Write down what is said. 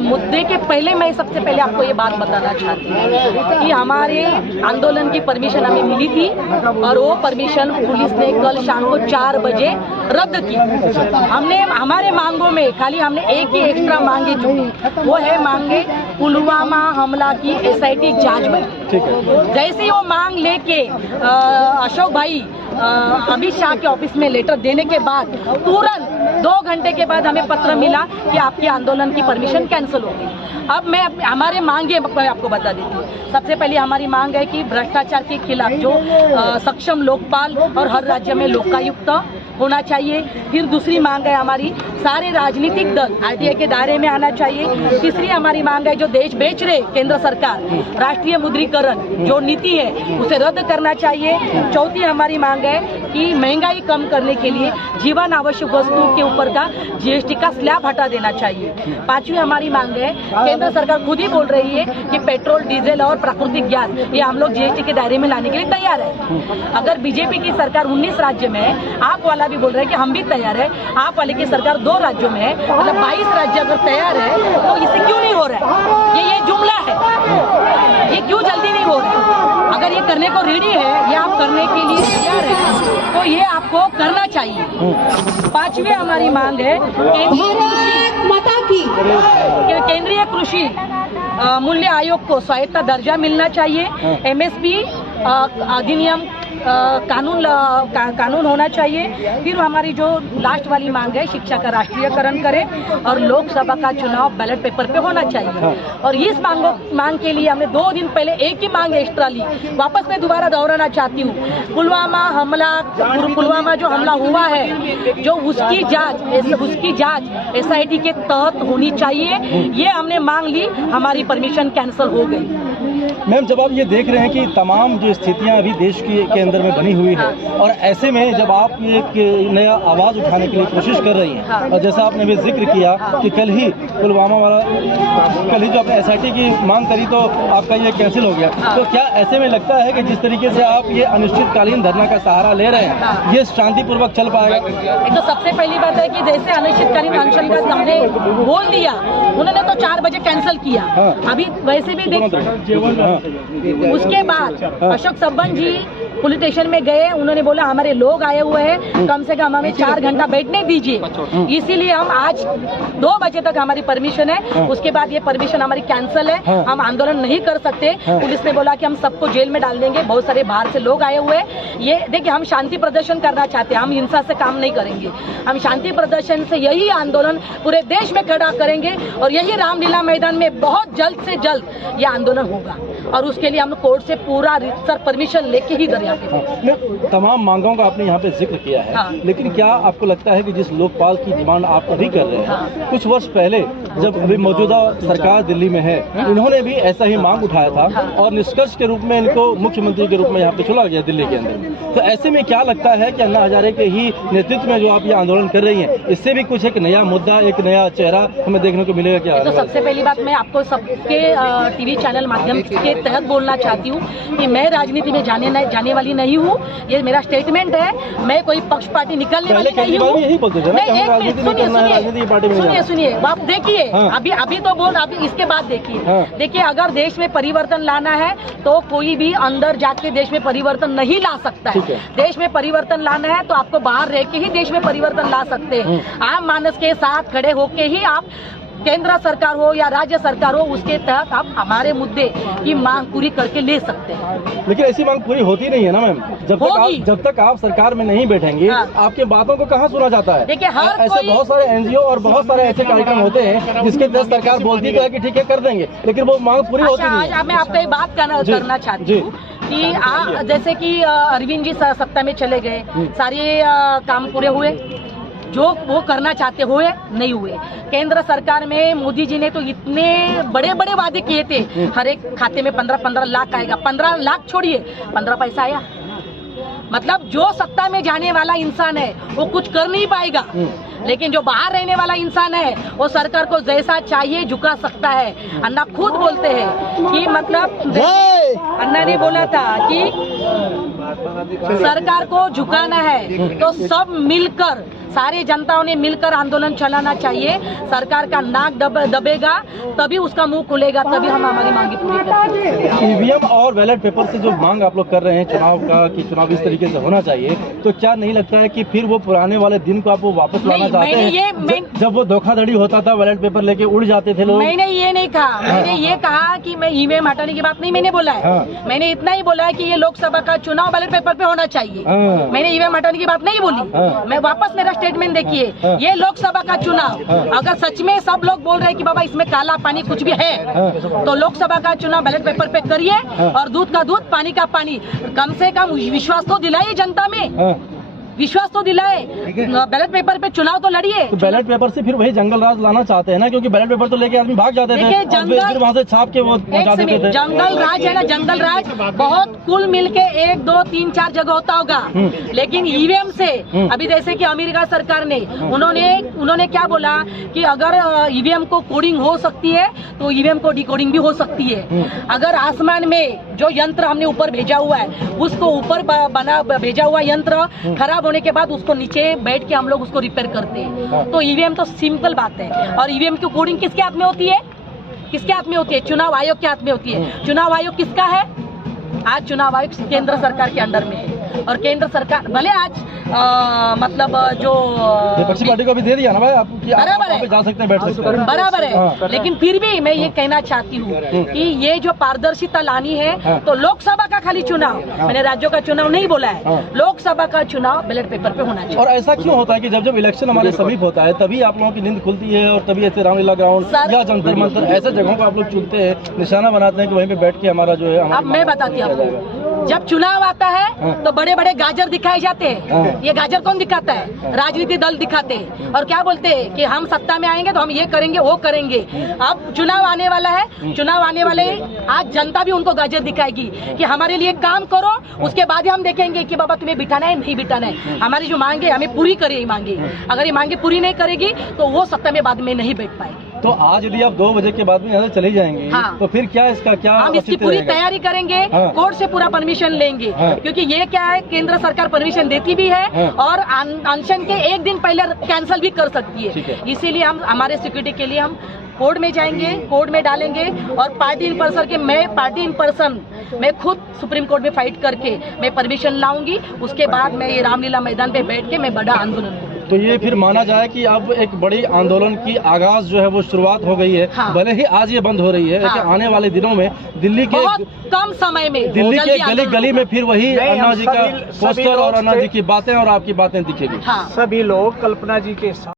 तो मुद्दे के पहले मैं सबसे पहले आपको ये बात बताना चाहती हूँ कि हमारे आंदोलन की परमिशन हमें मिली थी और वो परमिशन पुलिस ने कल शाम को 4 बजे रद्द की। हमने हमारे मांगों में खाली हमने एक ही एक्स्ट्रा मांगी थी, वो है मांगे पुलवामा हमला की SIT जांच में। जैसे ही वो मांग लेके अशोक भाई अमित शाह के ऑफिस में लेटर देने के बाद तुरंत 2 घंटे के बाद हमें पत्र मिला कि आपके आंदोलन की परमिशन कैंसिल हो गई। अब मैं हमारे मांगे आपको बता देती हूँ। सबसे पहले हमारी मांग है कि भ्रष्टाचार के खिलाफ जो सक्षम लोकपाल और हर राज्य में लोकायुक्त होना चाहिए। फिर दूसरी मांग है हमारी सारे राजनीतिक दल RTI के दायरे में आना चाहिए। तीसरी हमारी मांग है जो देश बेच रहे केंद्र सरकार राष्ट्रीय मुद्रीकरण जो नीति है उसे रद्द करना चाहिए। चौथी हमारी मांग है कि महंगाई कम करने के लिए जीवन आवश्यक वस्तुओं के ऊपर का GST का स्लैब हटा देना चाहिए। पांचवी हमारी मांग है केंद्र सरकार खुद ही बोल रही है कि पेट्रोल डीजल और प्राकृतिक गैस ये हम लोग GST के दायरे में लाने के लिए तैयार है। अगर बीजेपी की सरकार 19 राज्य में है, आप वाला भी बोल रहे हैं कि हम भी तैयार है, आप वाले की सरकार 2 राज्यों में है, मतलब 22 राज्य अगर तैयार है तो इसे क्यों नहीं हो रहा है? ये जुमला है, ये क्यों जल्दी नहीं हो रहा है? अगर ये करने को रेडी है, ये आप करने के लिए तैयार है तो ये आपको करना चाहिए। पांचवी हमारी मांग है केंद्रीय कृषि मूल्य आयोग को स्वायत्ता दर्जा मिलना चाहिए। MSP अधिनियम कानून होना चाहिए। फिर हमारी जो लास्ट वाली मांग है शिक्षा का राष्ट्रीयकरण करें और लोकसभा का चुनाव बैलेट पेपर पे होना चाहिए। और इस मांग के लिए हमने 2 दिन पहले एक ही मांग एक्स्ट्रा ली, वापस मैं दोबारा दोहराना चाहती हूँ। पुलवामा जो हमला हुआ है जो उसकी जांच SIT के तहत होनी चाहिए, ये हमने मांग ली। हमारी परमिशन कैंसिल हो गई। मैम, जब आप ये देख रहे हैं कि तमाम जो स्थितियां अभी देश के अंदर में बनी हुई है और ऐसे में जब आप एक नया आवाज उठाने के लिए कोशिश कर रही हैं और जैसा आपने भी जिक्र किया कि कल ही पुलवामा वाला जो आपने SIT की मांग करी तो आपका ये कैंसिल हो गया, तो क्या ऐसे में लगता है कि जिस तरीके से आप ये अनिश्चितकालीन धरना का सहारा ले रहे हैं ये शांतिपूर्वक चल पाएगा? तो सबसे पहली बात है कि जैसे अनिश्चितकालीन अनशन का हमने बोल दिया, उन्होंने तो 4 बजे कैंसिल किया। अभी वैसे भी उसके बाद अशोक सब्बन जी पुलिस स्टेशन में गए, उन्होंने बोला हमारे लोग आए हुए हैं, कम से कम हमें 4 घंटा बैठने दीजिए। इसीलिए हम आज 2 बजे तक हमारी परमिशन है, उसके बाद ये परमिशन हमारी कैंसिल है, हम आंदोलन नहीं कर सकते। पुलिस ने बोला कि हम सबको जेल में डाल देंगे। बहुत सारे बाहर से लोग आए हुए हैं। ये देखिए, हम शांति प्रदर्शन करना चाहते हैं, हम हिंसा से काम नहीं करेंगे। हम शांति प्रदर्शन से यही आंदोलन पूरे देश में खड़ा करेंगे और यही रामलीला मैदान में बहुत जल्द से जल्द ये आंदोलन होगा और उसके लिए हम कोर्ट से पूरा रितसर परमिशन लेके ही दरिया पे। तमाम मांगों का आपने यहाँ पे जिक्र किया है, लेकिन क्या आपको लगता है कि जिस लोकपाल की डिमांड आप अभी कर रहे हैं, कुछ वर्ष पहले जब अभी मौजूदा सरकार दिल्ली में है, इन्होंने भी ऐसा ही मांग उठाया था और निष्कर्ष के रूप में इनको मुख्यमंत्री के रूप में यहाँ पे चुना गया दिल्ली के अंदर। तो ऐसे में क्या लगता है कि अन्ना हजारे के ही नेतृत्व में जो आप ये आंदोलन कर रही हैं, इससे भी कुछ एक नया मुद्दा, एक नया चेहरा हमें देखने को मिलेगा क्या? तो सबसे पहली बात मैं आपको सबके TV चैनल माध्यम के तहत बोलना चाहती हूँ कि मैं राजनीति में जाने वाली नहीं हूँ। ये मेरा स्टेटमेंट है, मैं कोई पक्ष पार्टी निकलने वाली नहीं हूँ। सुनिए, आप देखिए, अभी तो बोल, अभी इसके बाद देखिए, अगर देश में परिवर्तन लाना है तो कोई भी अंदर जाके देश में परिवर्तन नहीं ला सकता है। देश में परिवर्तन लाना है तो आपको बाहर रह के ही देश में परिवर्तन ला सकते हैं। आम मानस के साथ खड़े होके ही आप, केंद्र सरकार हो या राज्य सरकार हो, उसके तहत आप हमारे मुद्दे की मांग पूरी करके ले सकते हैं। लेकिन ऐसी मांग पूरी होती नहीं है ना मैम, जब तक आप सरकार में नहीं बैठेंगे आपके बातों को कहाँ सुना जाता है? देखिए, ऐसे बहुत सारे NGO और बहुत सारे ऐसे कार्यक्रम होते हैं जिसके तहत सरकार बोलती है कि ठीक है कर देंगे, लेकिन वो मांग पूरी होती नहीं है। मैं आपको एक बात करना चाहती हूँ कि जैसे कि अरविंद जी सत्ता में चले गए, सारे काम पूरे हुए जो वो करना चाहते हुए नहीं हुए। केंद्र सरकार में मोदी जी ने तो इतने बड़े बड़े वादे किए थे, हर एक खाते में 15-15 लाख आएगा। 15 लाख छोड़िए, 15 पैसा आया। मतलब जो सत्ता में जाने वाला इंसान है वो कुछ कर नहीं पाएगा, लेकिन जो बाहर रहने वाला इंसान है वो सरकार को जैसा चाहिए झुका सकता है। अन्ना खुद बोलते हैं कि मतलब अन्ना ने बोला था कि सरकार को झुकाना है तो सब मिलकर सारे जनताओं ने मिलकर आंदोलन चलाना चाहिए। सरकार का नाक दबेगा तभी उसका मुंह खुलेगा, तभी हम हमारी मांगी पूरी करेंगे। ईवीएम और बैलेट पेपर से जो मांग आप लोग कर रहे हैं चुनाव का कि चुनाव इस तरीके से होना चाहिए, तो क्या नहीं लगता है कि फिर वो पुराने वाले दिन को आप वो वापस लाना चाहते हैं? जब वो धोखाधड़ी होता था, बैलेट पेपर लेके उड़ जाते थे लोग। मैंने ये नहीं कहा, मैंने ये कहा कि मैं ईवीएम हटाने की बात नहीं मैंने बोला है। मैंने इतना ही बोला है कि ये लोकसभा का चुनाव बैलेट पेपर पे होना चाहिए। मैंने ईवीएम हटाने की बात नहीं बोली। मैं वापस मेरा स्टेटमेंट देखिए, ये लोकसभा का चुनाव अगर सच में सब लोग बोल रहे हैं कि बाबा इसमें काला पानी कुछ भी है, तो लोकसभा का चुनाव बैलेट पेपर पे करिए और दूध का दूध पानी का पानी। कम से कम विश्वास तो दिलाइए जनता में, विश्वास तो दिलाए। बैलेट पेपर पे चुनाव तो लड़िए। तो बैलेट पेपर से फिर वही जंगल राज लाना चाहते हैं ना, क्योंकि बैलेट पेपर तो लेके आदमी भाग जाते थे, फिर वहाँ से छाप के वो पहुँचा देते थे। जंगल राज है ना, जंगल राज बहुत कुल मिलके 1, 2, 3, 4 जगह होता होगा, लेकिन ईवीएम से अभी जैसे कि अमेरिका सरकार ने उन्होंने क्या बोला कि अगर ईवीएम को कोडिंग हो सकती है तो ईवीएम को डिकोडिंग भी हो सकती है। अगर आसमान में जो यंत्र हमने ऊपर भेजा हुआ है उसको ऊपर बना भेजा हुआ यंत्र खराब होने के बाद उसको नीचे बैठ के हम लोग उसको रिपेयर करते हैं। तो ईवीएम तो सिंपल बात है। और ईवीएम की कोडिंग किसके हाथ में होती है? किसके हाथ में होती है? चुनाव आयोग के हाथ में होती है। चुनाव आयोग किसका है? आज चुनाव आयोग केंद्र सरकार के अंडर में है और केंद्र सरकार भले आज मतलब जो विपक्षी पार्टी को भी दे दिया ना भाई, आप बराबर है, जा सकते हैं, बैठ सकते हैं, बराबर है। लेकिन फिर भी मैं ये कहना चाहती हूँ कि ये जो पारदर्शिता लानी है तो लोकसभा का खाली चुनाव, मैंने राज्यों का चुनाव नहीं बोला है, लोकसभा का चुनाव बैलेट पेपर पे होना चाहिए। और ऐसा क्यों होता है कि जब जब इलेक्शन हमारे समीप होता है तभी आप लोगों की नींद खुलती है और तभी ऐसे रामलीला ग्राउंड या जंतर मंतर ऐसे जगहों को आप लोग चुनते हैं, निशाना बनाते हैं कि वहीं पे बैठ के हमारा जो है। अब मैं बताती हूँ आपको, जब चुनाव आता है तो बड़े बड़े गाजर दिखाए जाते हैं। ये गाजर कौन दिखाता है? राजनीतिक दल दिखाते हैं और क्या बोलते हैं कि हम सत्ता में आएंगे तो हम ये करेंगे वो करेंगे। अब चुनाव आने वाला है, चुनाव आने वाले आज जनता भी उनको गाजर दिखाएगी कि हमारे लिए काम करो, उसके बाद ही हम देखेंगे कि बाबा तुम्हें बिठाना है नहीं बिठाना है। हमारी जो मांगे हमें पूरी करे ये मांगे, अगर ये मांगे पूरी नहीं करेगी तो वो सत्ता में बाद में नहीं बैठ पाएगी। तो आज यदि आप 2 बजे के बाद में यहाँ से चले जाएंगे तो फिर क्या इसका क्या हम इसकी पूरी तैयारी करेंगे, कोर्ट से पूरा परमिशन लेंगे, क्योंकि ये क्या है केंद्र सरकार परमिशन देती भी है और अनशन के 1 दिन पहले कैंसिल भी कर सकती है। इसीलिए हम हमारे सिक्योरिटी के लिए हम कोर्ट में जाएंगे, कोर्ट में डालेंगे और पार्टी इन पर्सन मैं खुद सुप्रीम कोर्ट में फाइट करके मैं परमिशन लाऊंगी। उसके बाद मैं ये रामलीला मैदान पे बैठ के मैं बड़ा आंदोलन करूंगी। तो ये फिर माना जाए कि अब एक बड़ी आंदोलन की आगाज जो है वो शुरुआत हो गई है। भले ही आज ये बंद हो रही है, लेकिन आने वाले दिनों में दिल्ली के बहुत कम समय में दिल्ली के गली गली में फिर वही अन्ना जी का पोस्टर और अन्ना जी की बातें और आपकी बातें दिखेगी। सभी लोग कल्पना जी के साथ